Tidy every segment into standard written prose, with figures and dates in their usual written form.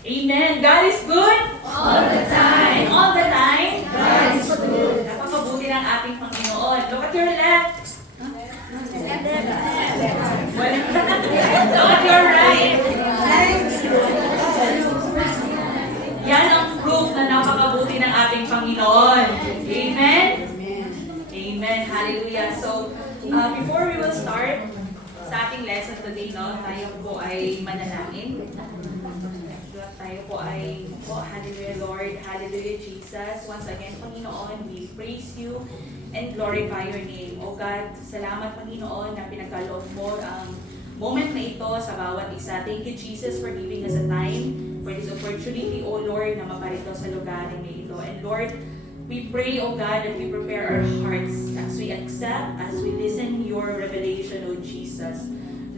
Amen. God is good. All the time. All the time. God is good. Napakabuti ng ating Panginoon. Look at your left. Look at your right. Yan ang proof na napakabuti ng ating Panginoon. Amen? Amen. Hallelujah. So, before we will start sa ating lesson today, tayo po ay manalangin. Tayo po ay, hallelujah Lord, hallelujah Jesus. Once again, Panginoon, we praise you and glorify your name. O God, salamat Panginoon na pinagkaloob mo ang moment na ito sa bawat isa. Thank you Jesus for giving us a time, for this opportunity, O Lord, na maparito sa lugar na ito. And Lord, we pray, O God, that we prepare our hearts as we accept, as we listen your revelation, O Jesus.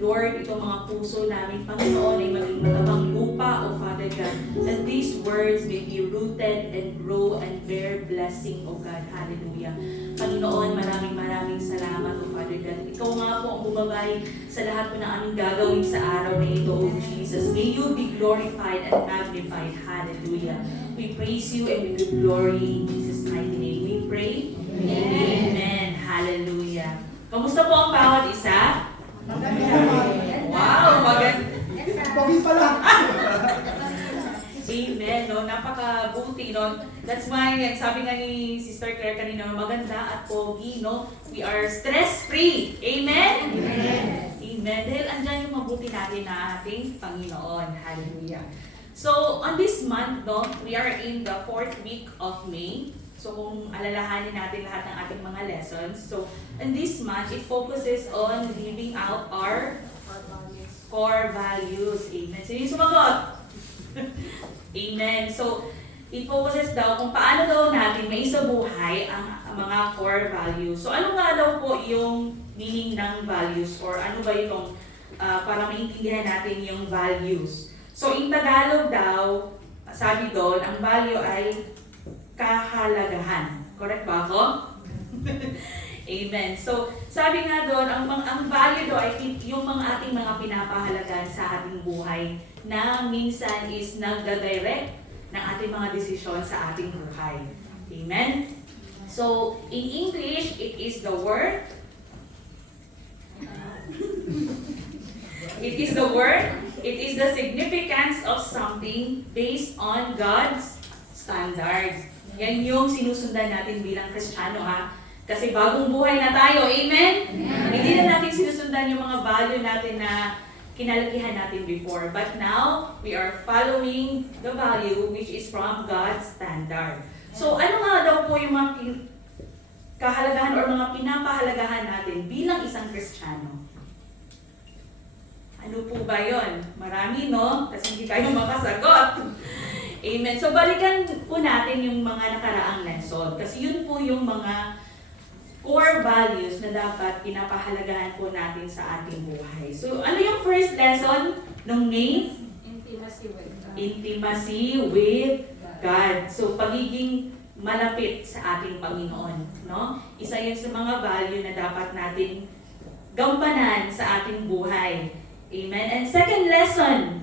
Lord, itong mga puso namin, Panginoon, ay maging matabang lupa, O Father God, that these words may be rooted and grow and bear blessing, O God. Hallelujah. Panginoon, maraming salamat, O Father God. Ikaw nga po ang bumabay sa lahat po na aming gagawin sa araw na ito, O Jesus. May you be glorified and magnified. Hallelujah. We praise you and we give glory in Jesus' mighty name. We pray. Amen. Hallelujah. Kamusta po ang bawat isa? Wow, maganda. Pogi pala. Amen, no? Napakabuti, no? That's why, sabi nga ni Sister Claire kanina, maganda at pogi, no? We are stress-free. Amen? Amen. Amen. Dahil andyan yung mabuti natin na ating Panginoon. Hallelujah. So, on this month, no, we are in the 4th week of May. So, kung alalahanin natin lahat ng ating mga lessons. So, in this month, it focuses on living out our core values. Amen. Sino yung sumagot? Amen. So, it focuses daw kung paano daw natin may isabuhay ang mga core values. So, ano nga daw po yung meaning ng values or ano ba itong para maintindihan natin yung values. So, in Tagalog daw, sabi doon, ang value ay kahalagahan. Correct ba ako? Amen. So, sabi nga doon, ang value doon ay yung mga ating mga pinapahalagahan sa ating buhay na minsan is nagda-direct ng ating mga desisyon sa ating buhay. Amen? So, in English, it is the word. It is the word. It is the significance of something based on God's standards. Yan yung sinusundan natin bilang Kristiyano, ha? Kasi bagong buhay na tayo. Amen? Amen. Hindi na natin sinusundan yung mga value natin na kinalakihan natin before. But now, we are following the value which is from God's standard. So, ano nga daw po yung mga kahalagahan or mga pinapahalagahan natin bilang isang Kristiyano? Ano po ba yon? Marami, no? Kasi hindi tayo makasagot. Amen. So, balikan po natin yung mga nakaraang lesson. Kasi yun po yung mga core values na dapat pinapahalagahan po natin sa ating buhay. So, ano yung first lesson ng May? Intimacy with God. Intimacy with God. So, pagiging malapit sa ating Panginoon. No? Isa yun sa mga value na dapat natin gampanan sa ating buhay. Amen. And second lesson.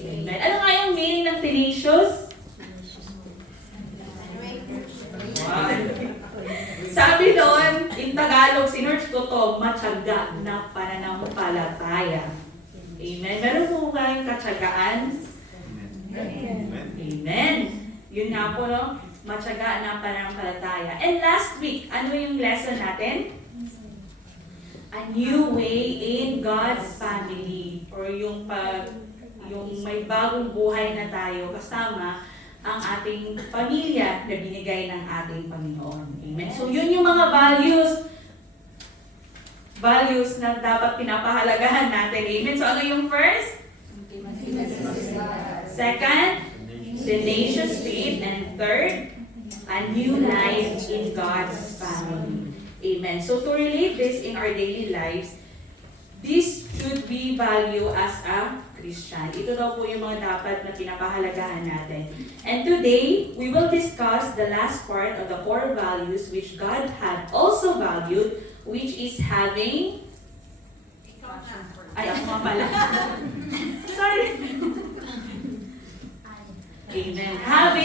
Amen. Ano nga yung meaning ng tenacious? Sabi doon, in Tagalog, sinerch ko to, matyaga na pananampalataya. Amen. Meron po kayong katyagaan? Amen. Yun nga po, no? Matyaga na pananampalataya. And last week, ano yung lesson natin? A new way in God's family. Or yung may bagong buhay na tayo kasama ang ating pamilya na binigay ng ating Panginoon. Amen. So yun yung mga values na dapat pinapahalagahan natin. Amen. So ano yung first? Intimacy with God. Second, tenacious faith. And third, a new life in God's family. Amen. So to relate this in our daily lives, this should be value as a Christian. Ito daw po yung mga dapat na pinapahalagahan natin. And today, we will discuss the last part of the core values which God had also valued, which is having... Ay, ako nga pala. Sorry.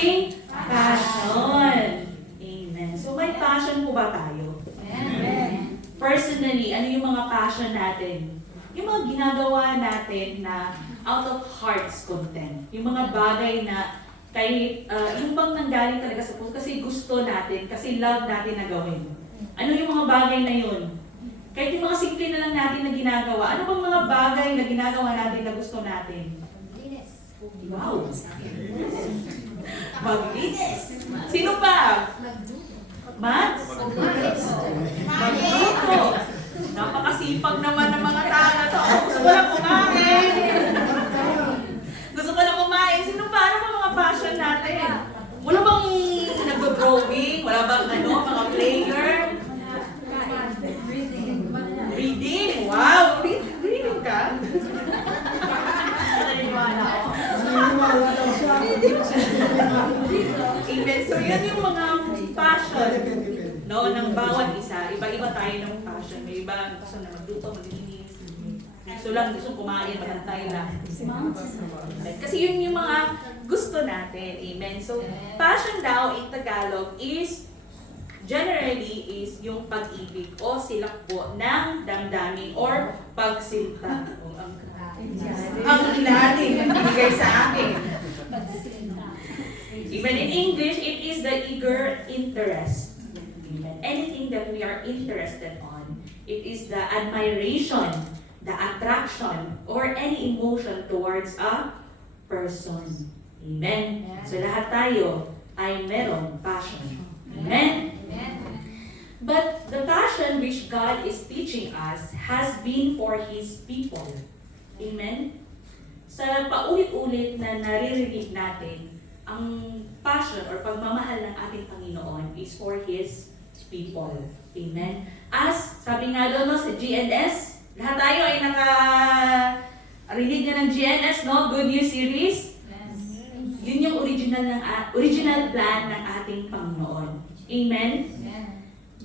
having passion. Amen. So may passion po ba tayo? Amen. Personally, ano yung mga passion natin? Yung mga ginagawa natin na out of heart's content. Yung mga bagay na kahit yung bang nanggaling talaga sa puso kasi gusto natin, kasi love natin na gawin. Ano yung mga bagay na yun? Kahit yung mga simple na lang natin na ginagawa, ano bang mga bagay na ginagawa natin na gusto natin? Wow! Maglinis! Sino pa? Mads? Magluto! Napakasipag naman ng mga tao na to. Gusto ko lang kumain! Gusto ko lang kumain. Sino pa? Ano ba mga passion natin? Wala bang nag-drawing? Wala bang mga player? Reading? Wow! Reading ka? Amen. So yan yung mga passion ng bawat isa. Iba-iba tayo ng passion. May iba gusto na magluto, maglinis. Gusto lang, gusto kumain, magantay lang. Kasi yun yung mga gusto natin. Amen. So passion daw in Tagalog is generally is yung pag-ibig o silakbo ng damdamin or pagsinta. Ang ilalim na binigay sa akin. Even in English, it is the eager interest. Anything that we are interested on, it is the admiration, the attraction, or any emotion towards a person. Amen. So lahat tayo ay meron passion. Amen. But the passion which God is teaching us has been for His people. Amen? Sa paulit-ulit na naririnig natin, ang passion or pagmamahal ng ating Panginoon is for His people. Amen? As, sabi nga doon sa GNS, lahat tayo ay nakarinig na ng GNS, no? Good News Series. Yun yung original plan ng ating Panginoon. Amen?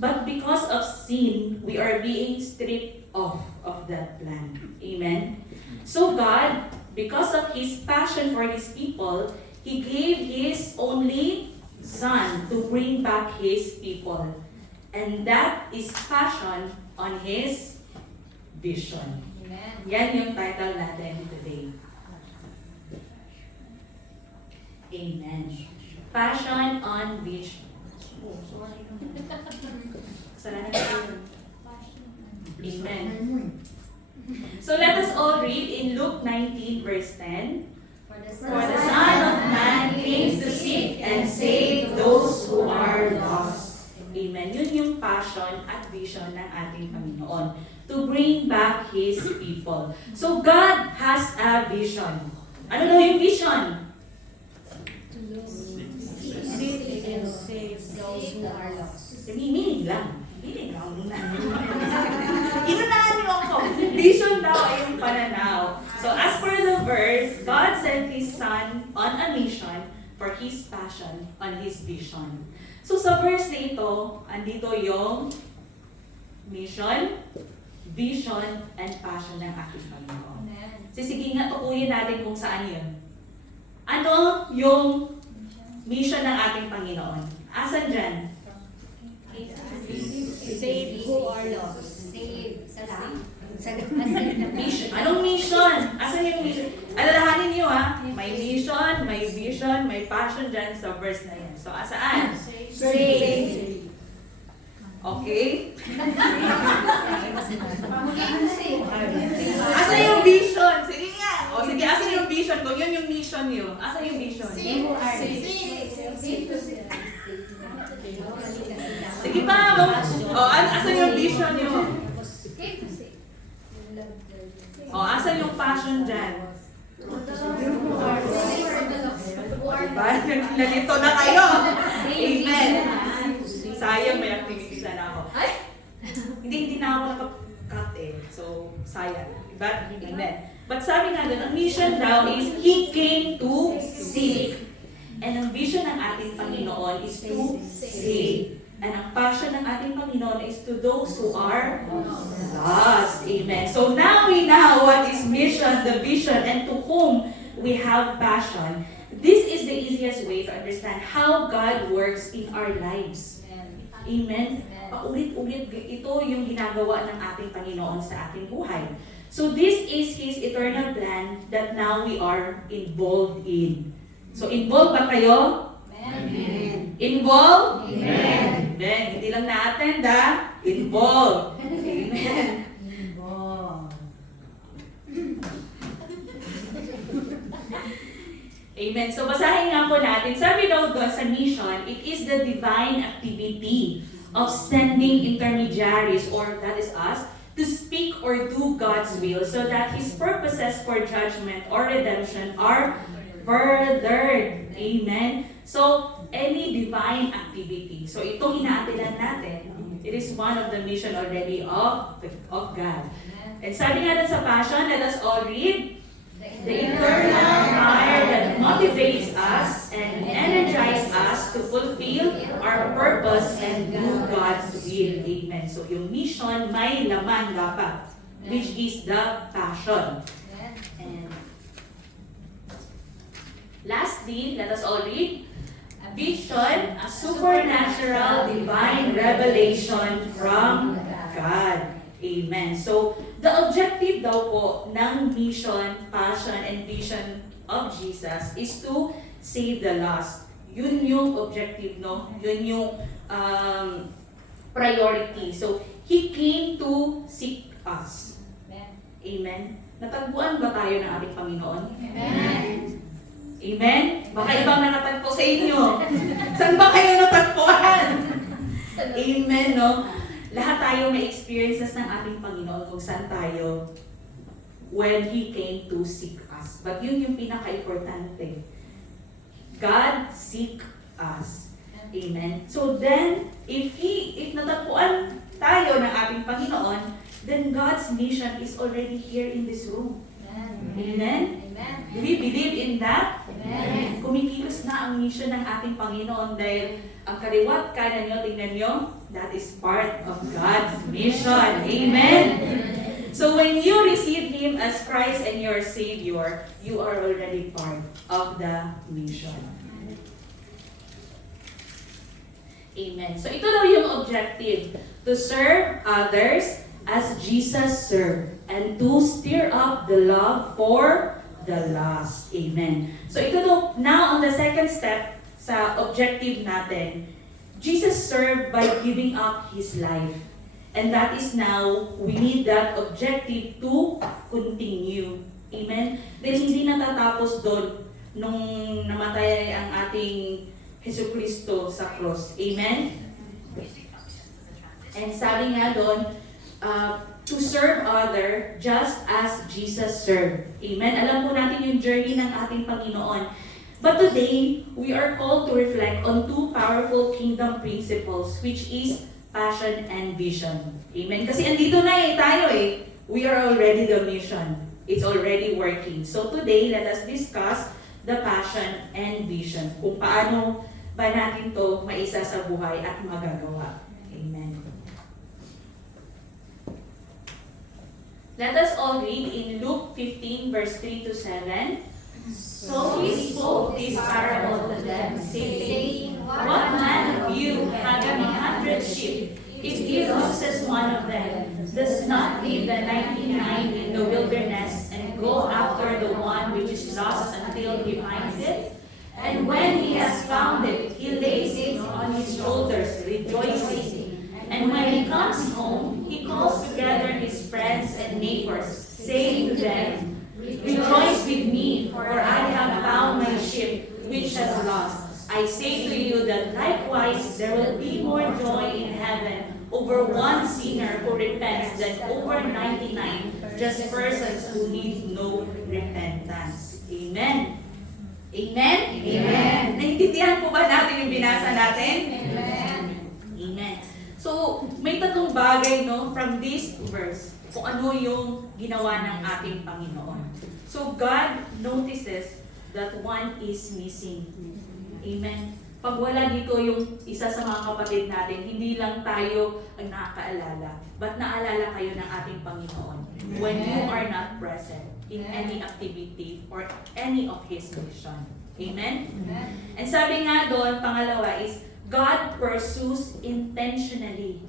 But because of sin, we are being stripped off of that plan. Amen? So God, because of His passion for His people, He gave His only Son to bring back His people. And that is passion on His vision. Yan yung title natin today. Amen. Passion on vision. Oh, sorry. Kasalanan ko yun. Amen. So let us all read in Luke 19 verse 10. For the Son of Man came to seek and save those who are lost. Amen. Yun yung passion at vision ng ating Panginoon. To bring back His people. So God has a vision. Ano daw yung vision? Meaning lang. Meaning lang muna. Inunahan niyo ako. Vision daw ay yung pananaw. So as per the verse, God sent His Son on a mission for His passion on His vision. So sa verse na ito, andito yung mission, vision, and passion ng ating Panginoon. Sige nga, tukuyin natin kung saan yun. Ano yung mission ng ating Panginoon? Asan dyan? Save who are lost. Save. Mission. Anong mission? Asan yung mission? Alalahanin niyo ha, may mission, may vision, may passion dyan sa verse na yan. So, asaan? Save. Okay? Asan yung vision? Sige nga. O sige, asan yung vision? Kung yun yung mission niyo, asan yung vision? Save who are lost. Sige pa, asan yung vision niyo? O, asan yung passion dyan? Diba? Nalito na kayo. Amen. Sayang, may activities na ako. Hindi na ako nakakat eh. So, sayang. Diba? Amen. But sabi nga doon, ang mission daw is He came to seek. And ang vision ng ating Panginoon is to save. And ang passion ng ating Panginoon is to those who are lost. Amen. So now we know what is mission, the vision, and to whom we have passion. this is the easiest way to understand how God works in our lives. Amen? Paulit-ulit, ito yung ginagawa ng ating Panginoon sa ating buhay. So this is His eternal plan that now we are involved in. So involved ba kayo? Amen. Involved? Amen. Amen. Hindi lang na-attend involved. Amen. Amen. So basahin nga po natin. Sabi daw doon sa mission, it is the divine activity of sending intermediaries, or that is us, to speak or do God's will so that His purposes for judgment or redemption are furthered. Amen. So, any divine activity. So, itong inaatilan natin, it is one of the mission already of God. And sabi nga dun sa Passion, let us all read, the internal fire that motivates us and energizes us to fulfill our purpose and do God's will. Amen. So, yung mission may laman dapat, which is the passion. And lastly, let us all read, vision, a supernatural divine revelation from God. Amen. So, the objective daw po ng mission, passion, and vision of Jesus is to save the lost. Yun yung objective, no? Yun yung priority. So, He came to seek us. Amen. Natagpuan ba tayo ng ating Panginoon? Amen. Amen? Baka ibang nakatagpo sa inyo. Saan ba kayo natagpuan? Amen, no? Lahat tayo may experiences ng ating Panginoon kung saan tayo when He came to seek us. But yun yung pinaka-importante. God seek us. Amen. So then, if natagpuan tayo ng ating Panginoon, then God's mission is already here in this room. Amen? Do we believe in that? Amen. Kumikilos na ang mission ng ating Panginoon dahil ang kaliwat kanan nyo, tingnan nyo, that is part of God's mission. Amen? So when you receive Him as Christ and your Savior, you are already part of the mission. Amen. So ito daw yung objective, to serve others as Jesus served and to stir up the love for the lost. Amen. So ito daw, now on the second step sa objective natin, Jesus served by giving up His life. And that is now, we need that objective to continue. Amen? Then hindi natatapos doon nung namatay ang ating Jesucristo sa cross. Amen? And sabi nga doon, to serve other just as Jesus served. Amen? Alam po natin yung journey ng ating Panginoon. But today, we are called to reflect on two powerful kingdom principles, which is passion and vision. Amen? Kasi andito na tayo We are already the mission. It's already working. So today, let us discuss the passion and vision. Kung paano ba natin to maisa sa buhay at magagawa. Amen. Let us all read in Luke 15 verse 3 to 7. So He spoke this parable to them, saying, What man of you, having 100 sheep, if he loses one of them, does not leave the 99 in the wilderness and go after the one which is lost until he finds it? And when he has found it, he lays it on his shoulders, rejoicing. And when he comes home, he calls together his friends and neighbors, saying to them, Rejoice with me, for I have found my sheep which has lost. I say to you that likewise there will be more joy in heaven over one sinner who repents than over 99 just persons who need no repentance. Amen? Amen? Amen. Naintindihan po ba natin yung binasa natin? Amen. Amen. So, may tatlong bagay, no, from this verse, kung ano yung ginawa ng ating Panginoon. So, God notices that one is missing. Amen. Pag wala dito yung isa sa mga kapatid natin, hindi lang tayo ang nakakaalala, but naalala kayo ng ating Panginoon when you are not present in any activity or any of His mission. Amen? Amen. And sabi nga doon, pangalawa is, God pursues intentionally.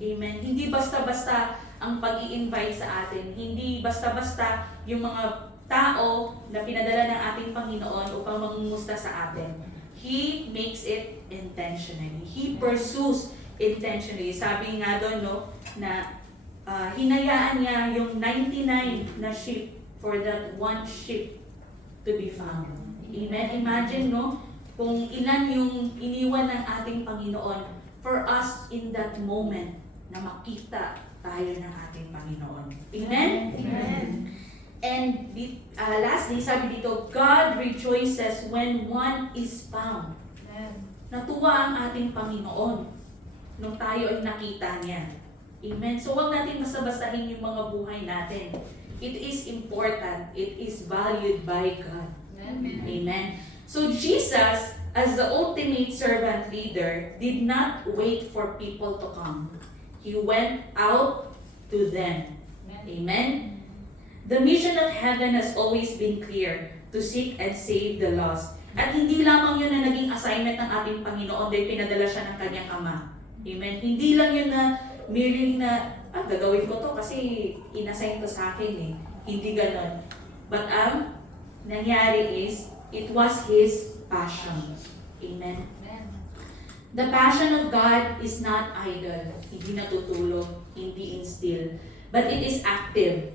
Amen. Hindi basta-basta ang pag-i-invite sa atin. Hindi basta-basta yung mga tao na pinadala ng ating Panginoon upang mangumusta sa atin. He makes it intentionally. He pursues intentionally. Sabi nga doon, no, na hinayaan niya yung 99 na sheep for that one sheep to be found. Amen. Imagine, no, kung ilan yung iniwan ng ating Panginoon for us in that moment na makita tayo ng ating Panginoon. Amen? Amen. And lastly, sabi dito, God rejoices when one is found. Natuwa ang ating Panginoon nung tayo ay nakita niya. Amen? So huwag natin basta-bastahin yung mga buhay natin. It is important. It is valued by God. Amen. So Jesus, as the ultimate servant leader, did not wait for people to come. He went out to them. Amen. The mission of heaven has always been clear, to seek and save the lost. At hindi lamang yun na naging assignment ng ating Panginoon dahil pinadala siya ng kanyang Ama. Amen. Hindi lang yun na merely na, gagawin ko to kasi inassign to sa akin eh. Hindi ganon. But nangyari is, it was His passion. Amen. The passion of God is not idle, hindi natutulog, hindi instill, but it is active.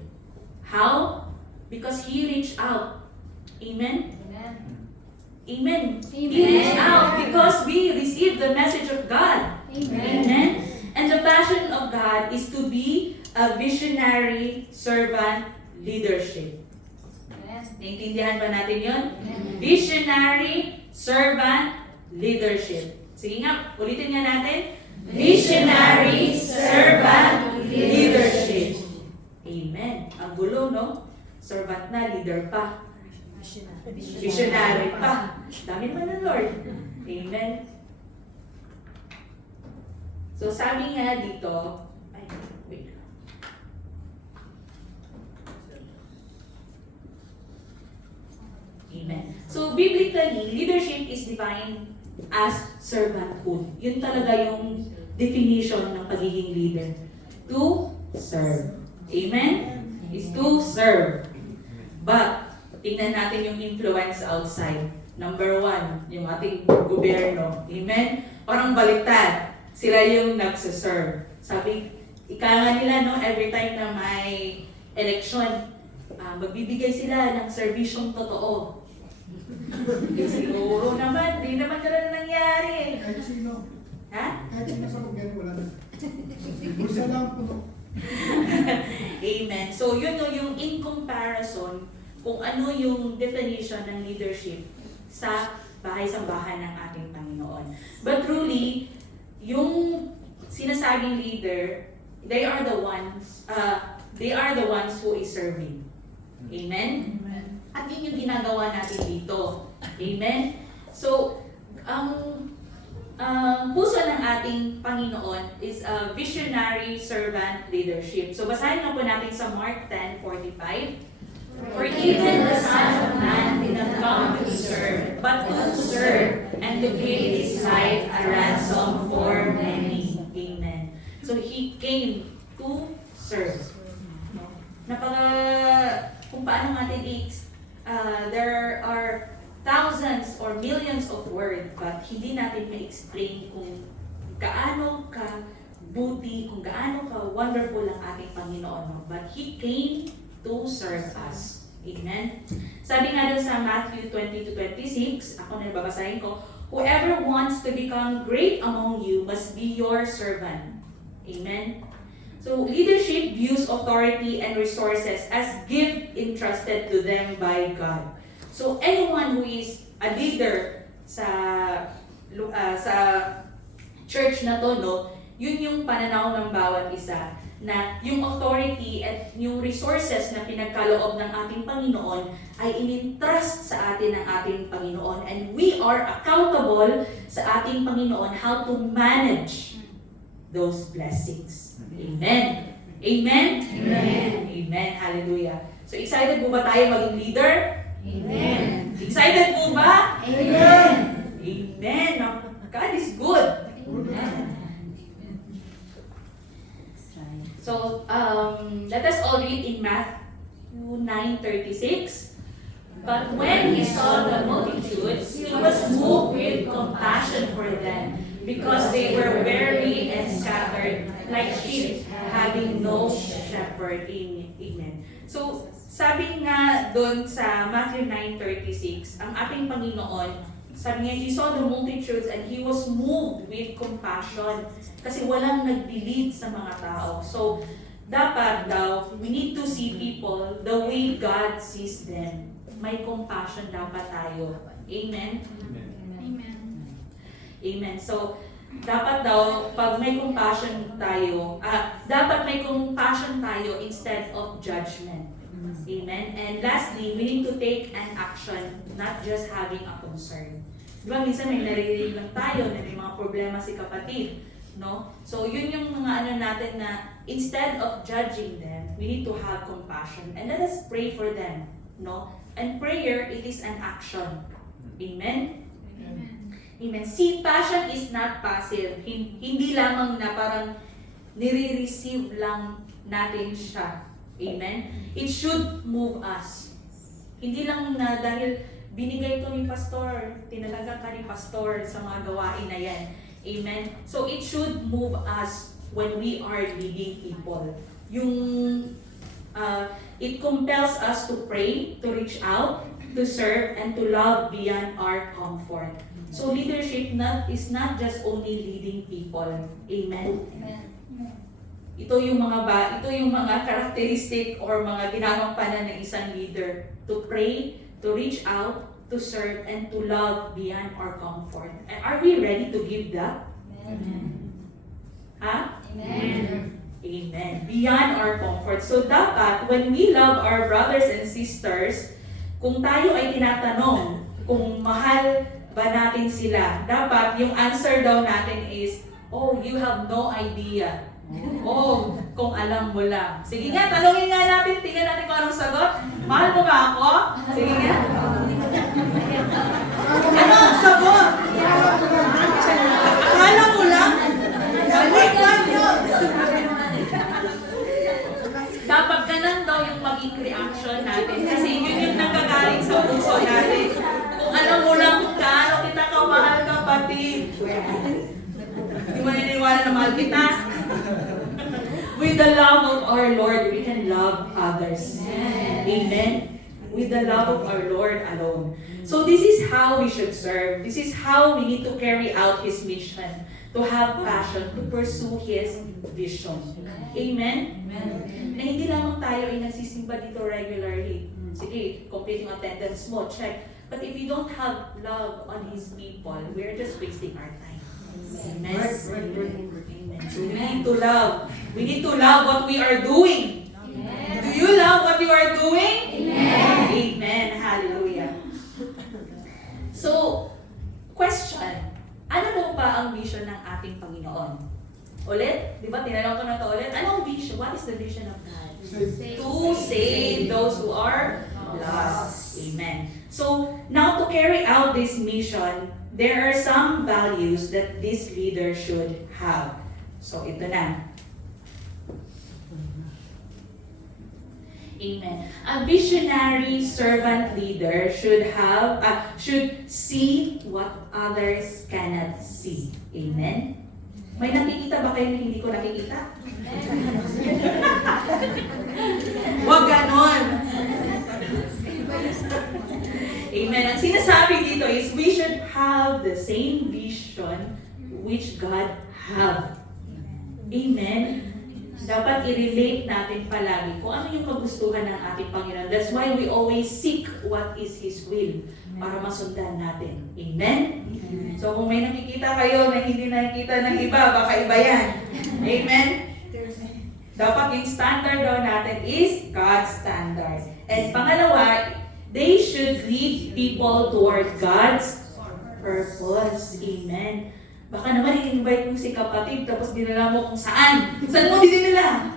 How? Because He reached out. Amen? Amen. He reached out because we received the message of God. Amen. And the passion of God is to be a visionary servant leadership. Naintindihan ba natin yun? Visionary servant leadership. Sige nga, ulitin nga natin. Visionary servant leadership. Amen. Ang gulo, no? Servant na, leader pa. Visionary pa. Dami naman ng Lord. Amen. So sabi nga dito, wait. Amen. So biblically, leadership is defined as servanthood. Yun talaga yung definition ng pagiging leader. To serve. Amen? Is to serve. But, tingnan natin yung influence outside. Number one, yung ating gobyerno. Amen? Parang baliktad. Sila yung nagsiserve. Sabi, ika nga nila, no, every time na may election, magbibigay sila ng serbisyong totoo. Siguro naman, di naman ganun nangyari. Kahit sino. Ha? Kahit sino sa gobyerno, wala na. Gusto lang puno. Amen. So yun yung in comparison kung ano yung definition ng leadership sa bahay-sambahan ng ating Panginoon. But truly, yung sinasabing leader, they are the ones who is serving. Amen? At yun yung ginagawa natin dito. Amen? So, ang puso ng ating Panginoon is a visionary servant leadership. So, basahin nga po natin sa Mark 10:45. For even the Son of Man did not come to be served, but to serve and to give His life a ransom for many. Amen. So, He came to serve. Kung paano natin there are thousands or millions of words, but hindi natin ma-explain kung gaano ka buti, kung gaano ka wonderful ang ating Panginoon. But He came to serve us. Amen? Sabi nga dun sa Matthew 20-26, ako na babasahin ko, whoever wants to become great among you must be your servant. Amen? So, leadership views authority and resources as gift entrusted to them by God. So, anyone who is a leader sa church na to, no, yun yung pananaw ng bawat isa, na yung authority at yung resources na pinagkaloob ng ating Panginoon ay in-entrust sa atin ng ating Panginoon, and we are accountable sa ating Panginoon how to manage those blessings. Amen. Amen? Amen. Amen. Hallelujah. So excited po ba tayo maging leader? Amen. Excited po ba? Amen. Amen. God is good. So, let us all read in Matthew 9:36. But when he saw the multitudes, he was moved with compassion for them, because they were weary and scattered like sheep, having no shepherd. Amen. So, sabi nga doon sa Matthew 9:36, ang ating Panginoon, sabi niya, he saw the multitudes and he was moved with compassion. Kasi walang nag-delete sa mga tao. So, dapat daw, we need to see people the way God sees them. May compassion dapat tayo. Amen? Amen. Amen. So, dapat daw, pag may compassion tayo, dapat may compassion tayo instead of judgment. Amen? And lastly, we need to take an action, not just having a concern. Diba, minsan may naririnig lang tayo na may mga problema si kapatid. No? So, yun yung mga ano natin na instead of judging them, we need to have compassion. And let us pray for them. No? And prayer, it is an action. Amen? Amen. See, passion is not passive. Hindi lamang na parang nire-receive lang natin siya. Amen? It should move us. Hindi lang na dahil binigay to ni pastor, tinalaga ka ni pastor sa mga gawain na yan. Amen? So it should move us when we are leading people. It compels us to pray, to reach out, to serve, and to love beyond our comfort. So leadership is not just only leading people. Amen? Ito yung mga characteristic or mga ginagampanan ng isang leader. To pray, to reach out, to serve, and to love beyond our comfort. And are we ready to give that? Amen. Ha? Amen. Amen. Beyond our comfort. So dapat, when we love our brothers and sisters, kung tayo ay tinatanong kung mahal ba natin sila, dapat yung answer daw natin is, oh, you have no idea. Oh, kung alam mo lang. Sige nga, tanongin nga natin, tingnan natin kung anong sagot. Mahal mo ba ako? Sige nga. Ano ang sagot? Akala mo lang? Balik lang yun. Dapat ganun daw yung maging reaction natin. Kasi yun yung nanggagaling sa puso natin. Kung alam mo lang kung gaano kita kamahal, kapatid. Hindi mo naniniwala na mahal kita. With the love of our Lord, we can love others. Amen. With the love of our Lord alone. So this is how we should serve. This is how we need to carry out His mission. To have passion, to pursue His vision. Amen? Na hindi lamang tayo ay nagsisimba dito regularly. Sige, completing attendance mo, check. But if you don't have love on His people, we're just wasting our time. Amen? Amen. So we need to love. We need to love what we are doing. Amen. Do you love what you are doing? Amen. Amen. Hallelujah. So, question. Ano daw ba ang vision ng ating Panginoon? Ulit? Di ba? Tinanong ko na ito ulit. Anong vision? What is the vision of God? To save those who are lost. Amen. So, now to carry out this mission, there are some values that this leader should have. So, ito na. Amen. A visionary servant leader should see what others cannot see. Amen. May nakikita ba kayo na hindi ko nakikita? Huwag ganon. Amen. Ang sinasabi dito is we should have the same vision which God have. Amen. Dapat i-relate natin palagi kung ano yung kagustuhan ng ating Panginoon. That's why we always seek what is His will para masundan natin. Amen? So kung may nakikita kayo na hindi nakikita ng iba, baka iba yan. Amen? Dapat yung standard daw natin is God's standard. And pangalawa, they should lead people toward God's purpose. Amen? Baka naman i-invite mo si kapatid tapos dinala mo kung saan. Saan mo dinala?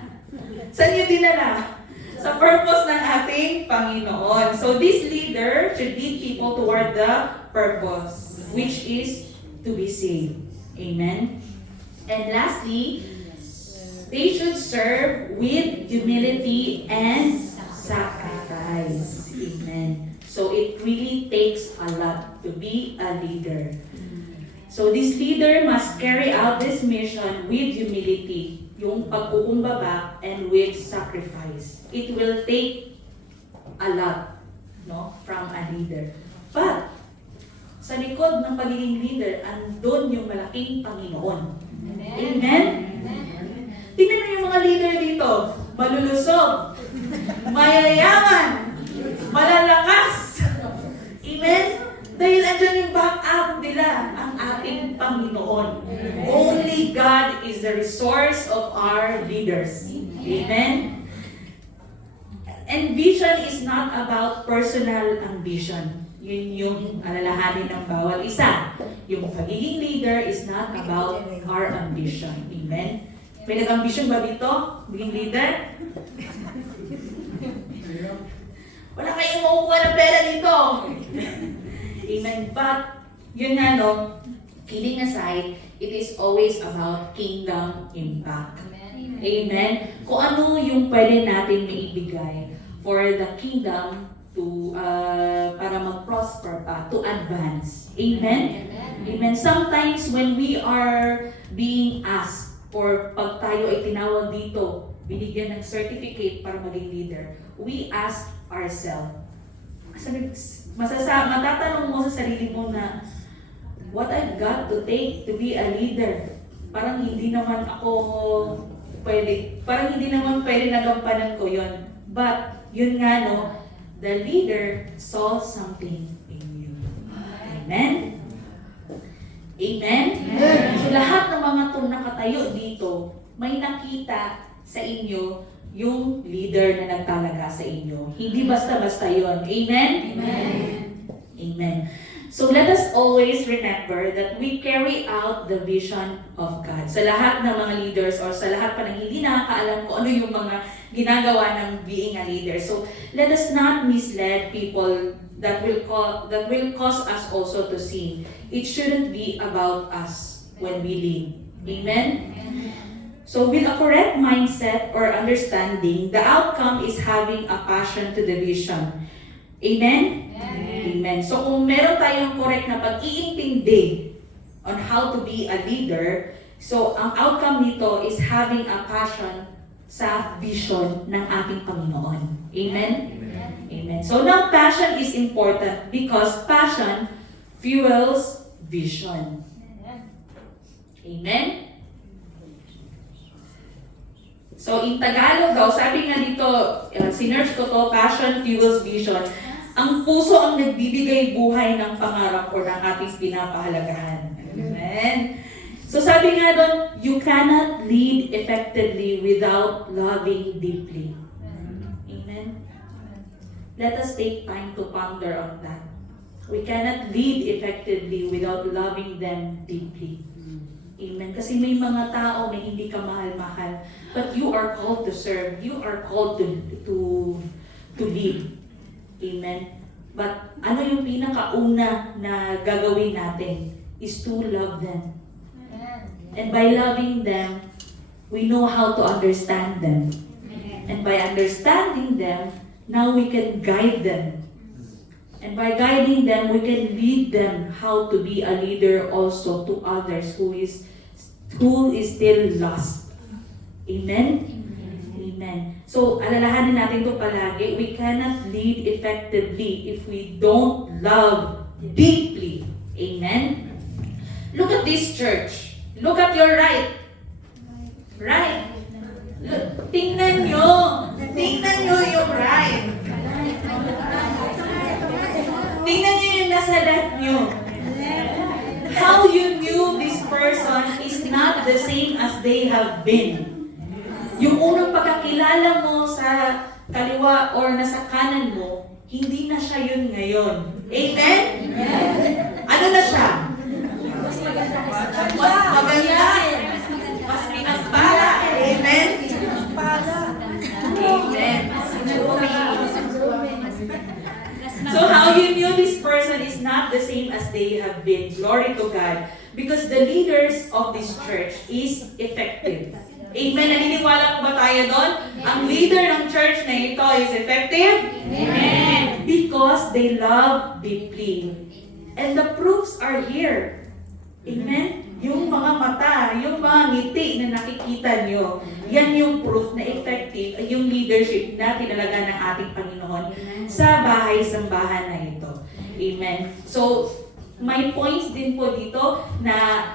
Saan niyo dinala? sa purpose ng ating Panginoon. So this leader should lead people toward the purpose, which is to be saved. Amen? And lastly, they should serve with humility and sacrifice. Amen. So it really takes a lot to be a leader. So this leader must carry out this mission with humility, yung pagkukumbaba, and with sacrifice. It will take a lot, no, from a leader. But sa likod ng pagiging leader, andun yung malaking Panginoon. Amen? Tingnan mo yung mga leader dito. Malulusog, mayayaman, malalakas. Amen? Dahil andyan yung back-up nila, ang ating Panginoon. Only God is the resource of our leaders. Amen? And vision is not about personal ambition. Yun yung alalahanin ng bawat isa. Yung pagiging leader is not about our ambition. Amen? May nag-ambition ba dito? Maging leader? Wala kayong makukuha ng pera dito. Amen. But, yun nga no, kidding aside, it is always about kingdom impact. Amen. Kung ano yung pwede natin maibigay for the kingdom to para mag-prosper pa, to advance. Amen? Amen. Sometimes when we are being asked, or pag tayo ay tinawag dito, binigyan ng certificate para maging leader, we ask ourselves, matatanong mo sa sarili mo na, what I've got to take to be a leader? Parang hindi naman pwede nagampanan ko yon. But, yun nga no, the leader saw something in you. Amen? Amen? So lahat ng mga nakatayo dito, may nakita sa inyo yung leader na nagtalaga sa inyo. Hindi basta-basta yon. Amen? Amen. Amen. So let us always remember that we carry out the vision of God. Sa lahat ng mga leaders or sa lahat pa ng hindi nakakaalam kung ano yung mga ginagawa ng being a leader. So let us not mislead people that will cause us also to sin. It shouldn't be about us when we lead. Amen? So with a correct mindset or understanding, the outcome is having a passion to the vision. Amen? Amen. So kung meron tayong correct na pag-iintindi on how to be a leader, so ang outcome nito is having a passion sa vision ng ating Panginoon. Amen? Amen. So now passion is important because passion fuels vision. Amen? So in Tagalog daw, sabi nga dito, sinerge ko to, passion fuels vision. Ang puso ang nagbibigay buhay ng pangarap o ng ating pinapahalagahan. Amen? So sabi nga doon, you cannot lead effectively without loving deeply. Amen? Let us take time to ponder on that. We cannot lead effectively without loving them deeply. Amen. Kasi may mga tao na hindi ka mahal-mahal, but you are called to serve. You are called to lead. Amen. But ano yung pinakauna na gagawin natin is to love them. And by loving them, we know how to understand them. And by understanding them, now we can guide them. And by guiding them, we can lead them how to be a leader also to others who is still lost. Amen? Amen. So, alalahanin natin ito palagi. We cannot lead effectively if we don't love deeply. Amen? Look at this church. Look at your right. Right. Look, tingnan nyo. Tingnan nyo yung right. Tingnan nyo yung nasa left nyo. How you knew this person is not the same as they have been. Yung unang pagkakilala mo sa kaliwa or nasa kanan mo, hindi na siya yun ngayon. Amen? Ano na siya? Mas maganda. Mas pinagpala. Amen? Amen. not the same as they have been. Glory to God. Because the leaders of this church is effective. Amen. Naniniwala po ba tayo doon? Ang leader ng church na ito is effective? Amen. Because they love deeply. And the proofs are here. Amen? Yung mga mata, yung mga ngiti na nakikita nyo, yan yung proof na effective ay yung leadership na tinalaga ng ating Panginoon sa bahay-sambahan na ito. Amen. So, may points din po dito na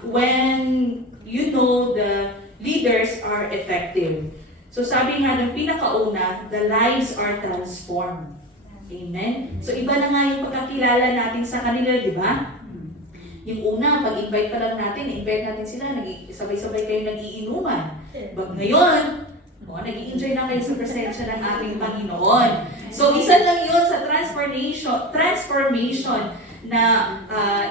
when you know the leaders are effective. So, sabi nga ng pinakauna, the lives are transformed. Amen? So, iba na nga yung pagkakilala natin sa kanila, di ba? Yung una, pag-invite pa lang natin, invite natin sila, sabay-sabay kayo nagiinuman. But ngayon, nag-i-enjoy na kayo sa presensya ng ating Panginoon. So, isa lang yun sa transformation na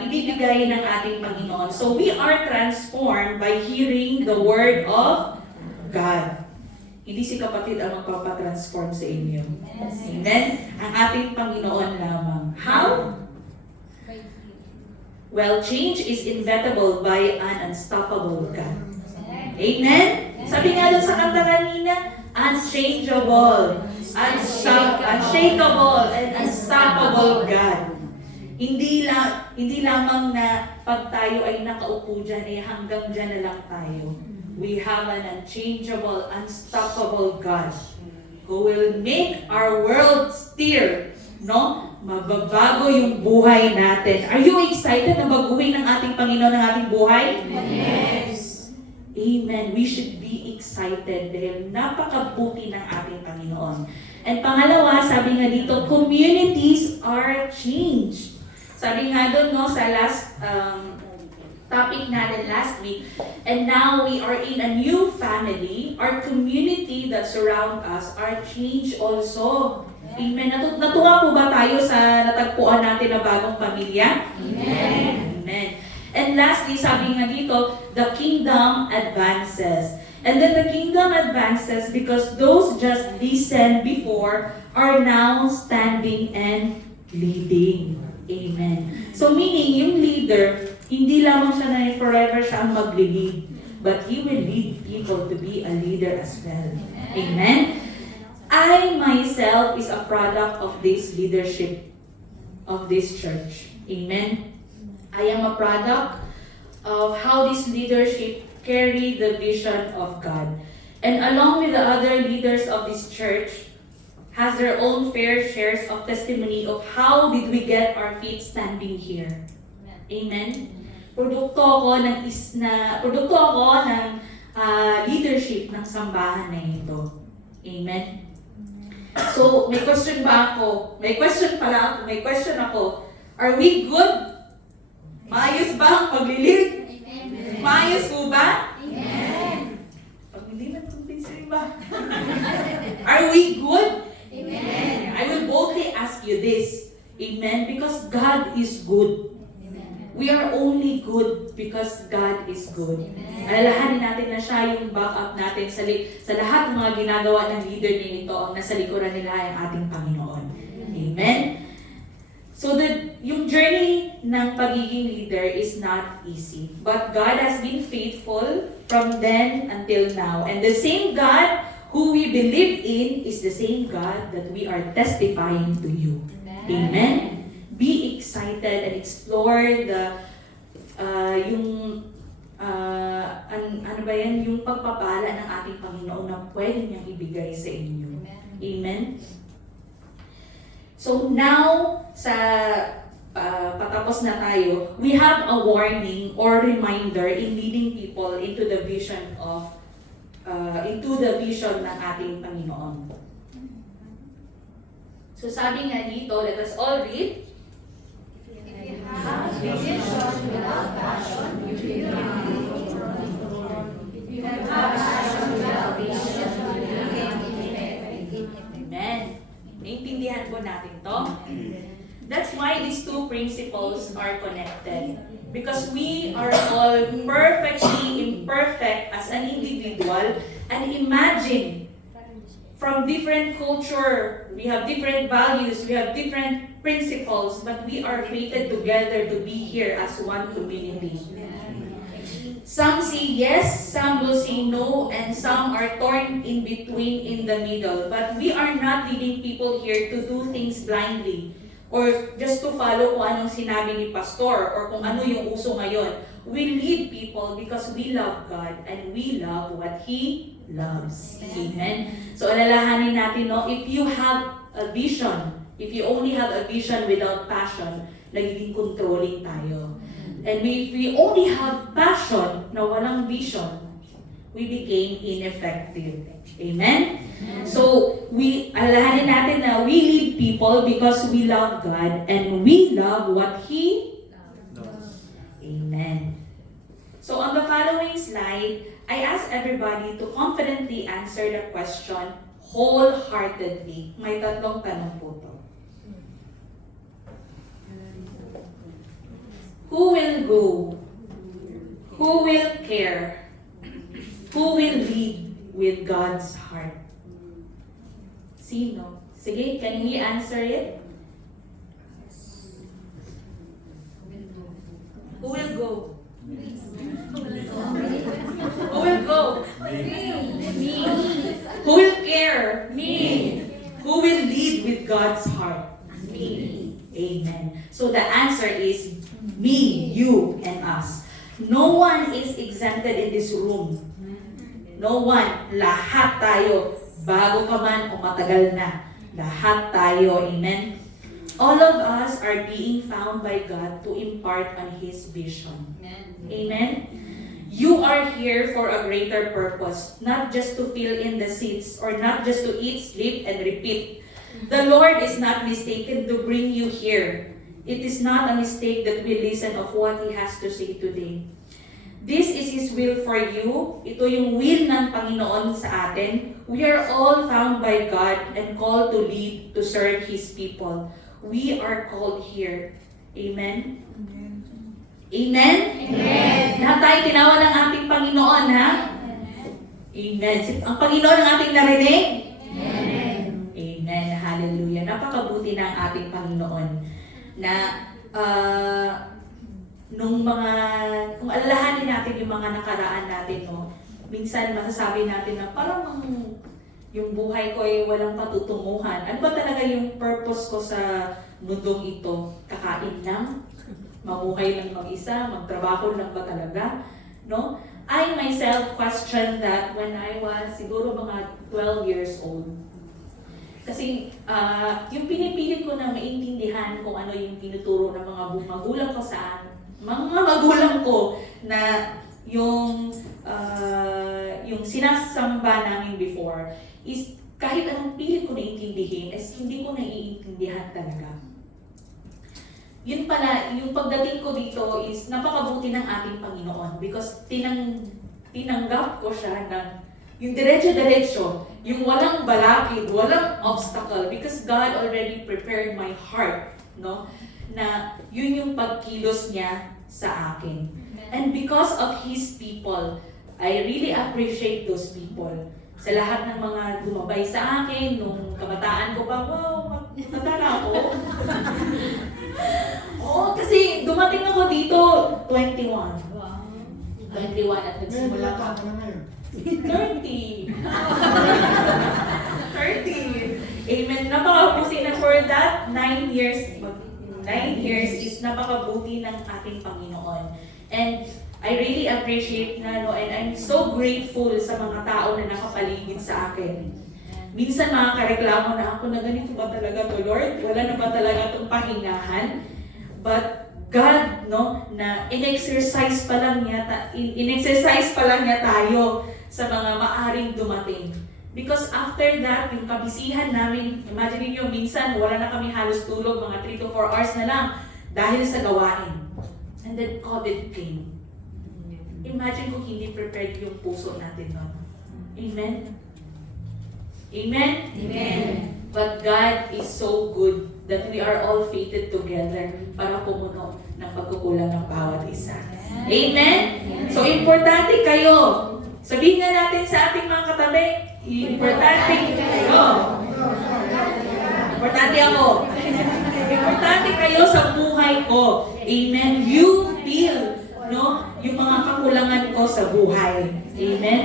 ibibigay ng ating Panginoon. So, we are transformed by hearing the Word of God. Hindi si kapatid ang magpapatransform sa inyo. Amen? Ang ating Panginoon lamang. How? Well, change is inevitable by an unstoppable God. Amen? Sabi nga doon sa kanta kanina, unchangeable, unshakable, and unstoppable God. Hindi lamang na pag tayo ay nakaupo dyan, hanggang dyan na lang tayo. We have an unchangeable, unstoppable God who will make our world steer, no? Mababago yung buhay natin. Are you excited na baguhin ng ating Panginoon ang ating buhay? Yes. Amen. We should be excited dahil napakabuti ng ating Panginoon. And pangalawa, sabi nga dito, communities are changed. Sabi nga doon, no, sa last topic natin last week, and now we are in a new family. Our community that surround us are changed also. Amen. Natuwa po ba tayo sa natagpuan natin na bagong pamilya? Amen. Amen. And lastly, sabi nga dito, the kingdom advances. And then the kingdom advances because those just listened before are now standing and leading. Amen. So meaning, yung leader, hindi lamang siya na forever siya ang mag-lead, but he will lead people to be a leader as well. Amen. I myself is a product of this leadership of this church. Amen. I am a product of how this leadership carried the vision of God. And along with the other leaders of this church, has their own fair shares of testimony of how did we get our feet standing here. Amen. Produkto ako ng leadership ng sambahan na ito. Amen. So, may question ba ako? May question ako. Are we good? Maayos ba ang paglilid? Maayos po ba? Amen. Pag hindi nag-convince ba? Are we good? Amen. I will boldly ask you this. Amen. Because God is good. We are only good because God is good. Alalahanin natin na siya yung backup natin sa lahat ng mga ginagawa ng leader nito, ang nasa likuran nila ay ang ating Panginoon. Amen? So yung journey ng pagiging leader is not easy. But God has been faithful from then until now. And the same God who we believe in is the same God that we are testifying to you. Amen? Be excited and explore yung pagpapala ng ating Panginoon na pwede niyang ibigay sa inyo. Amen? So now, sa patapos na tayo, we have a warning or reminder in leading people into the vision ng ating Panginoon. So sabi nga dito, let us all read. Have vision without passion, you will not be If you have passion without vision, you will not be effective. Amen. Naintindihan po natin to. That's why these two principles are connected. Because we are all perfectly imperfect as an individual, and imagine from different culture, we have different values, we have different principles, but we are fated together to be here as one community. Some say yes, some will say no, and some are torn in between in the middle. But we are not leading people here to do things blindly or just to follow kung anong sinabi ni pastor or kung ano yung uso ngayon. We lead people because we love God and we love what He loves. Amen? So alalahanin natin, no, if you have a vision, if you only have a vision without passion, nagiging controlling tayo. And if we only have passion na walang vision, we became ineffective. Amen? So, alalahanin natin na we lead people because we love God and we love what He loves. Amen. So, on the following slide, I ask everybody to confidently answer the question wholeheartedly. May tatlong tanong po to. Who will go? Who will care? Who will lead with God's heart? Sino? Sige, can we answer it? Who will go? Who will go? Me. Who will care? Me. Who will lead with God's heart? Me. Amen. So the answer is me, you, and us. No one is exempted in this room. No one. Lahat tayo. Bago pa man o matagal na. Lahat tayo. Amen. All of us are being found by God to impart on His vision. Amen. You are here for a greater purpose. Not just to fill in the seats or not just to eat, sleep, and repeat. The Lord is not mistaken to bring you here. It is not a mistake that we listen of what He has to say today. This is His will for you. Ito yung will ng Panginoon sa atin. We are all found by God and called to lead, to serve His people. We are called here. Amen? Amen? Amen. Lahat tayo tinawa ng ating Panginoon, ha? Amen. Ang Panginoon ang ating narinig? Amen. Amen. Hallelujah. Napakabuti ng ating Panginoon na kung alalahanin natin yung mga nakaraan natin, no, minsan masasabi natin na parang yung buhay ko ay walang patutunguhan. Ano ba talaga yung purpose ko sa mundong ito? Kakain lang? Mabuhay lang mag-isa? Magtrabaho lang ba talaga? No? I myself questioned that when I was siguro mga 12 years old. Kasi yung pinipilit ko na maintindihan kung ano yung tinuturo ng mga magulang ko sa mga magulang ko na yung sinasamba namin before is kahit anong pilit ko naiintindihin is hindi ko naiintindihan talaga. Yun pala, yung pagdating ko dito is napakabuti ng ating Panginoon because tinanggap ko siya ng yung diretso-diretso, yung walang balakid, walang obstacle because God already prepared my heart, no? Na yun yung pagkilos niya sa akin. And because of His people, I really appreciate those people. Sa lahat ng mga gumabay sa akin, nung kabataan ko pa, wow, matanda na ako. Oo, kasi dumating ako dito, 21. Wow. 21 at nagsimula ka. 30. 30. Amen. Napakabuti na for that 9 years. 9 years is napakabuti ng ating Panginoon. And I really appreciate na, no, and I'm so grateful sa mga tao na nakapaligid sa akin. Minsan makakareklamo na ako na ganito ba talaga to, Lord? Wala na ba talaga itong pahingahan? But God, no, na in-exercise pa lang niya tayo sa mga maaring dumating. Because after that, yung kabisihan namin, imagine niyo, minsan wala na kami halos tulog, mga 3 to 4 hours na lang dahil sa gawain. And then COVID came. Imagine kung hindi prepared yung puso natin noon. Amen? Amen? Amen. But God is so good that we are all fated together para pumuno ng pagkukulang ng bawat isa. Amen? So, importante kayo. Sabihin nga natin sa ating mga katabi, importante kayo. Importante ako. Importante kayo sa buhay ko. Amen. You feel, no, yung mga kakulangan ko sa buhay. Amen.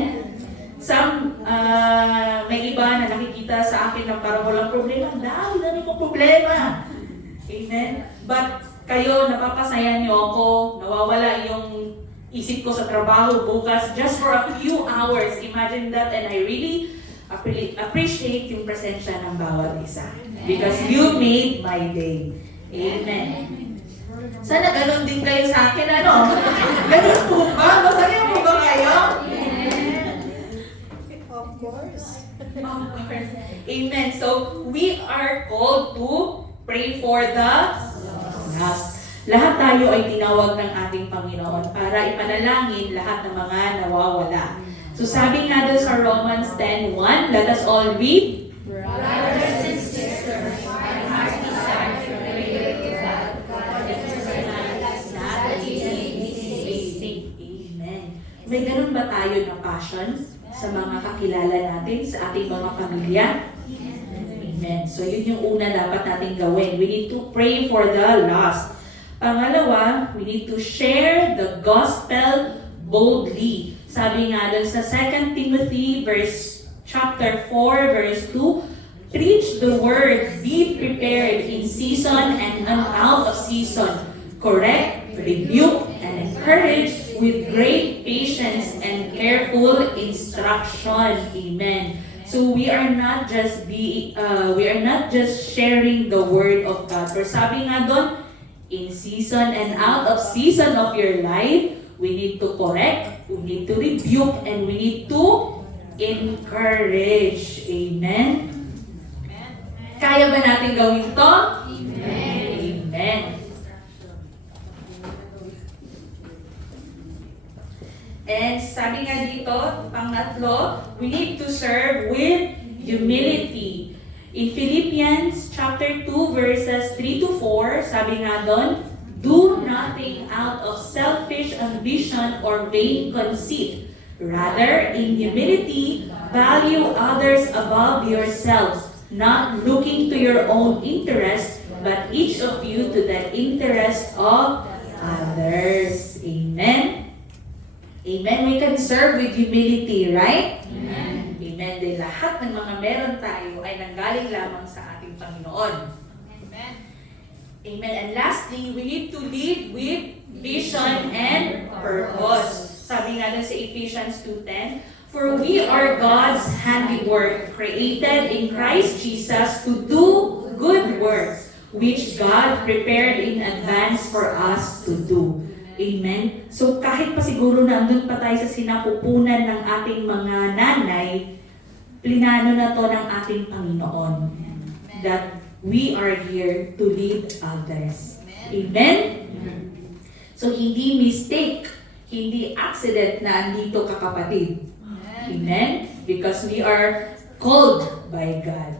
May iba na nakikita sa akin na parang walang problema. Dami ko problema. Amen. But kayo, napapasaya niyo ako, nawawala yung isip ko sa trabaho bukas just for a few hours. Imagine that, and I really appreciate yung presensya ng bawat isa. Because you made my day. Amen. Sana ganun din kayo sa akin, ano? Ganun po ba? Masaya po ba kayo? Of course. Of course. Amen. So, we are called to pray for the lost. Lahat tayo ay tinawag ng ating Panginoon para ipanalangin lahat ng mga nawawala. So sabi nga doon sa Romans 10:1, let us all read. Brothers and sisters, my heart desires to pray with you that God exercise that is Amen. May ganun ba tayo na passion sa mga kakilala natin, sa ating mga pamilya? Amen. So yun yung una dapat natin gawin. We need to pray for the lost. Pangalawa, we need to share the gospel boldly. Sabi nga doon sa 2 Timothy chapter 4 verse 2, preach the word, be prepared in season and out of season. Correct, rebuke, and encourage with great patience and careful instruction. Amen. So we are not just sharing the word of God. Pero sabi nga doon, in season and out of season of your life, we need to correct, we need to rebuke, and we need to encourage. Amen? Kaya ba natin gawin to? Amen. Amen. And sabi nga dito, pangatlo, we need to serve with humility. In Philippians chapter 2 verses 3 to 4, sabi nga doon, do nothing out of selfish ambition or vain conceit. Rather, in humility, value others above yourselves, not looking to your own interest, but each of you to the interest of others. Amen? Amen. We can serve with humility, right? Amen. Amen. Dahil lahat ng mga meron tayo ay nanggaling lamang sa ating Panginoon. Amen. Amen. And lastly, we need to live with vision and purpose. Sabi nga dun sa Ephesians 2:10, for we are God's handiwork, created in Christ Jesus to do good works, which God prepared in advance for us to do. Amen. So kahit pa siguro na andun pa tayo sa sinapupunan ng ating mga nanay, plinano na to ng ating Panginoon that we are here to lead others. Amen? So hindi mistake, hindi accident na andito ka kapatid. Amen? Because we are called by God.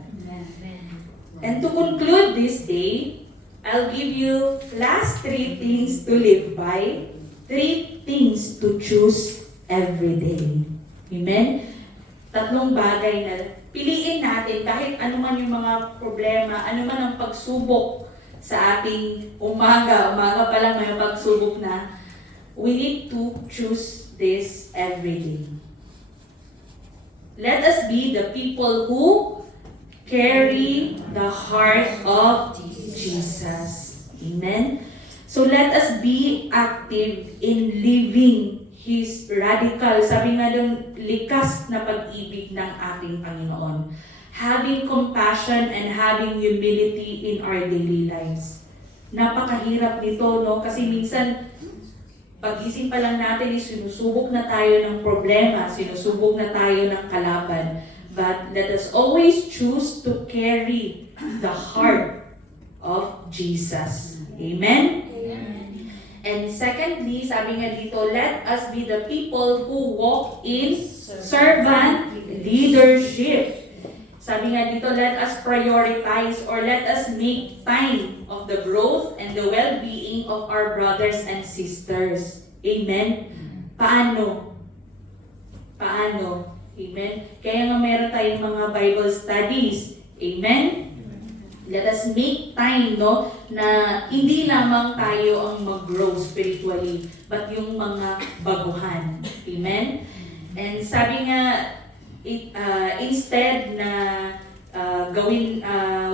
And to conclude this day, I'll give you last 3 things to live by, 3 things to choose every day. Amen? 3 bagay na piliin natin kahit ano man yung mga problema, ano man ang pagsubok sa ating umaga pa lang may pagsubok na, we need to choose this every day. Let us be the people who carry the heart of Jesus. Amen? So let us be active in living His radical, sabi nga doon, likas na pag-ibig ng ating Panginoon. Having compassion and having humility in our daily lives. Napakahirap nito, no? Kasi minsan, pagising pa lang natin, sinusubok na tayo ng problema, sinusubok na tayo ng kalaban. But let us always choose to carry the heart of Jesus. Amen? And secondly, sabi nga dito, let us be the people who walk in servant leadership. Sabi nga dito, let us prioritize or let us make time of the growth and the well-being of our brothers and sisters. Amen? Paano? Amen? Kaya nga meron tayong mga Bible studies. Amen? Let us make time, no, na hindi lamang tayo ang mag-grow spiritually, but yung mga baguhan. Amen? And sabi nga, instead na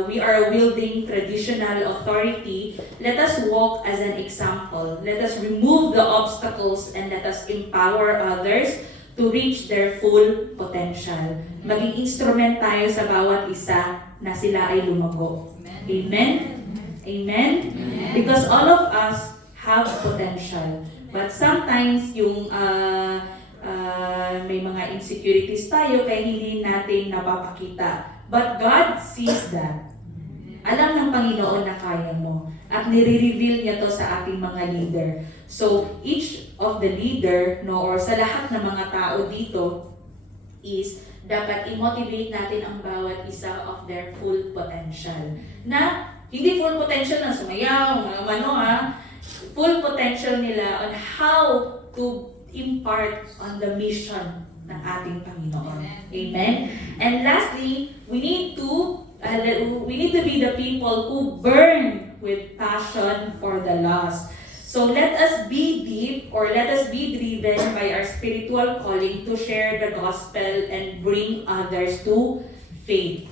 we are wielding traditional authority, let us walk as an example. Let us remove the obstacles and let us empower others to reach their full potential. Maging instrument tayo sa bawat isa na sila ay lumago. Amen? Amen? Because all of us have potential. But sometimes yung may mga insecurities tayo kaya hindi natin napapakita. But God sees that. Alam ng Panginoon na kaya mo. At nire-reveal niya to sa ating mga leader. So, each of the leader, no, or sa lahat ng mga tao dito, is dapat i-motivate natin ang bawat isa of their full potential. Na, hindi full potential na sumayaw, full potential nila on how to impart on the mission ng ating Panginoon. Amen? And lastly, we need to be the people who burn with passion for the lost. So let us be deep, or let us be driven by our spiritual calling to share the gospel and bring others to faith.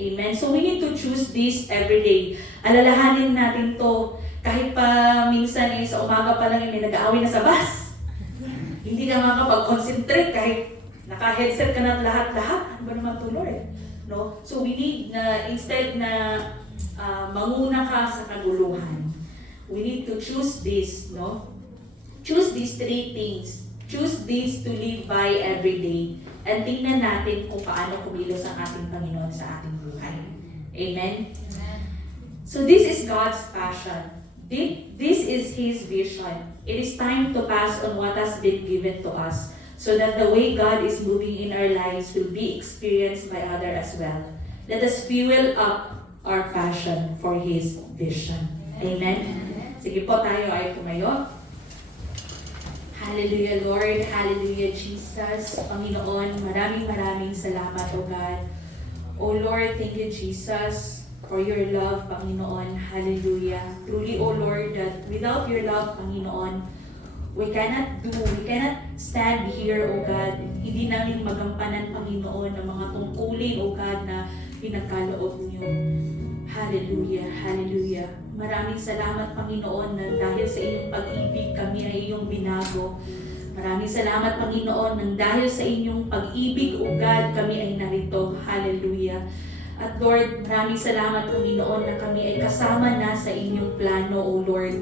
Amen. So we need to choose this every day. Alalahanin natin to kahit pa minsan sa umaga pa lang may nag-aaway na sa bus. Hindi ka makakapag-concentrate kahit naka-headset ka na lahat-lahat. Ano ba naman to, Lord? No? So we need na instead na manguna ka sa kaguluhan. We need to choose this, no? Choose these 3 things. Choose this to live by every day. And tingnan natin kung paano kumilos ang ating Panginoon sa ating buhay. Amen? So this is God's passion. This is His vision. It is time to pass on what has been given to us so that the way God is moving in our lives will be experienced by others as well. Let us fuel up our passion for His vision. Amen? Sige po, tayo ay tumayo. Hallelujah, Lord. Hallelujah, Jesus. Panginoon, maraming salamat, O God. O Lord, thank you, Jesus, for your love, Panginoon. Hallelujah. Truly, O Lord, that without your love, Panginoon, we cannot stand here, O God. Hindi namin magampanan, Panginoon, ng mga tungkulin, O God, na pinagkaloob niyo. Hallelujah, hallelujah. Maraming salamat, Panginoon, na dahil sa inyong pag-ibig kami ay iyong binago. Maraming salamat, Panginoon, na dahil sa inyong pag-ibig, O God, kami ay narito. Hallelujah. At Lord, maraming salamat, Panginoon, na kami ay kasama na sa inyong plano, O Lord.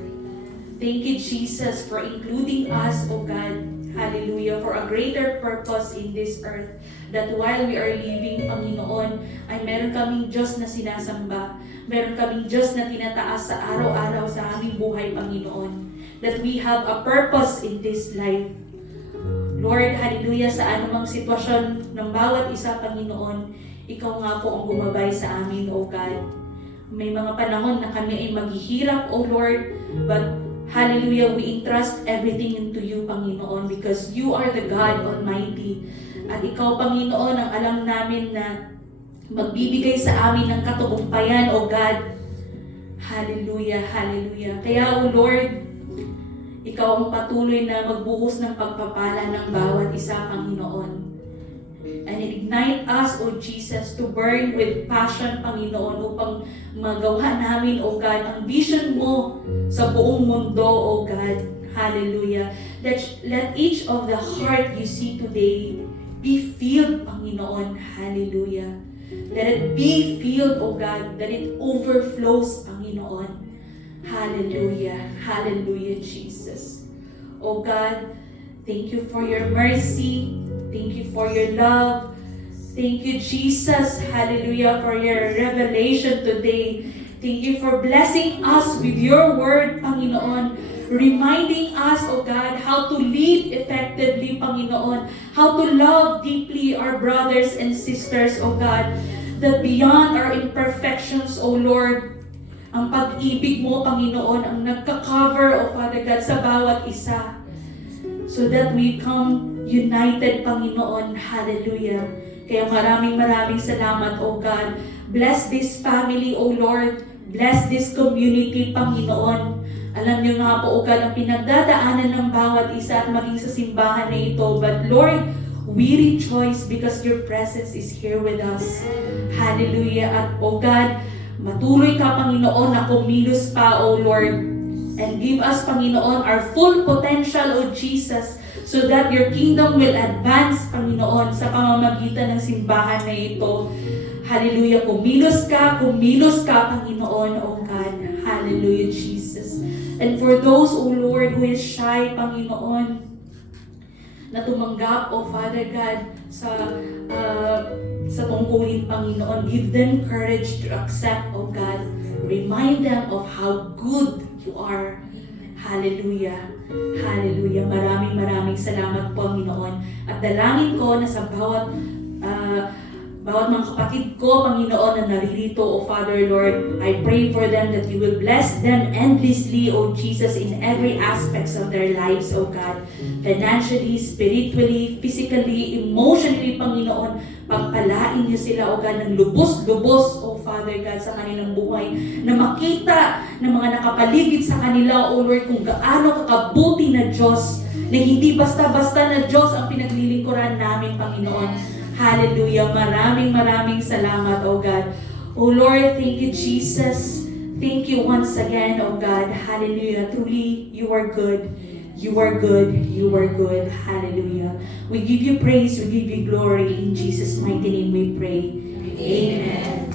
Thank you, Jesus, for including us, O God. Hallelujah, for a greater purpose in this earth. That while we are living, Panginoon, ay meron kaming Diyos na sinasamba. Meron kaming Diyos na tinataas sa araw-araw sa aming buhay, Panginoon. That we have a purpose in this life. Lord, hallelujah, sa anumang sitwasyon ng bawat isa, Panginoon, Ikaw nga po ang gumabay sa amin, O God. May mga panahon na kami ay maghihirap, O Lord, but hallelujah, we entrust everything into you, Panginoon, because you are the God Almighty. At ikaw, Panginoon, ang alam namin na magbibigay sa amin ng katagumpayan, O God. Hallelujah, hallelujah. Kaya, O Lord, ikaw ang patuloy na magbuhos ng pagpapala ng bawat isa, Panginoon. And ignite us, O Jesus, to burn with passion, Panginoon, upang magawa namin, O God, ang vision mo sa buong mundo, O God. Hallelujah. Let each of the heart you see today be filled, Panginoon. Hallelujah. Let it be filled, O God, that it overflows, Panginoon. Hallelujah. Hallelujah, Jesus. O God, thank you for your mercy. Thank you for your love. Thank you, Jesus. Hallelujah, for your revelation today. Thank you for blessing us with your word, Panginoon. Reminding us, O God, how to live effectively, Panginoon. How to love deeply our brothers and sisters, O God. That beyond our imperfections, O Lord, ang pag-ibig mo, Panginoon, ang nagka-cover, O Father God, sa bawat isa. So that we come united, Panginoon. Hallelujah. Kaya maraming salamat, O God. Bless this family, O Lord. Bless this community, Panginoon. Alam niyo nga po, O God, ang pinagdadaanan ng bawat isa at maging sa simbahan na ito. But Lord, we rejoice because your presence is here with us. Hallelujah. At O God, matuloy ka, Panginoon, na kumilos pa, O Lord. And give us, Panginoon, our full potential, O Jesus, so that your kingdom will advance, Panginoon, sa pamamagitan ng simbahan na ito. Hallelujah. Kumilos ka, Panginoon, O God. Hallelujah, Jesus. And for those, O Lord, who is shy, Panginoon, na tumanggap, O Father God, sa tungkulin, Panginoon, give them courage to accept, O God. Remind them of how good you are. Hallelujah. Hallelujah. Maraming salamat, Panginoon. At dalangin ko na sa bawat mga kapatid ko, Panginoon, na naririto, O Father, Lord, I pray for them that you will bless them endlessly, O Jesus, in every aspects of their lives, O God. Financially, spiritually, physically, emotionally, Panginoon, pagpalain niyo sila, O God, ng lubos-lubos, O Father God, sa kanilang buhay, na makita ng mga nakapaligid sa kanila, O Lord, kung gaano kakabuti na Diyos, na hindi basta-basta na Diyos ang pinaglilingkuran namin, Panginoon. Hallelujah. Maraming salamat, O God. O Lord, thank you, Jesus. Thank you once again, O God. Hallelujah. Truly, you are good. You are good. You are good. Hallelujah. We give you praise. We give you glory. In Jesus' mighty name we pray. Amen.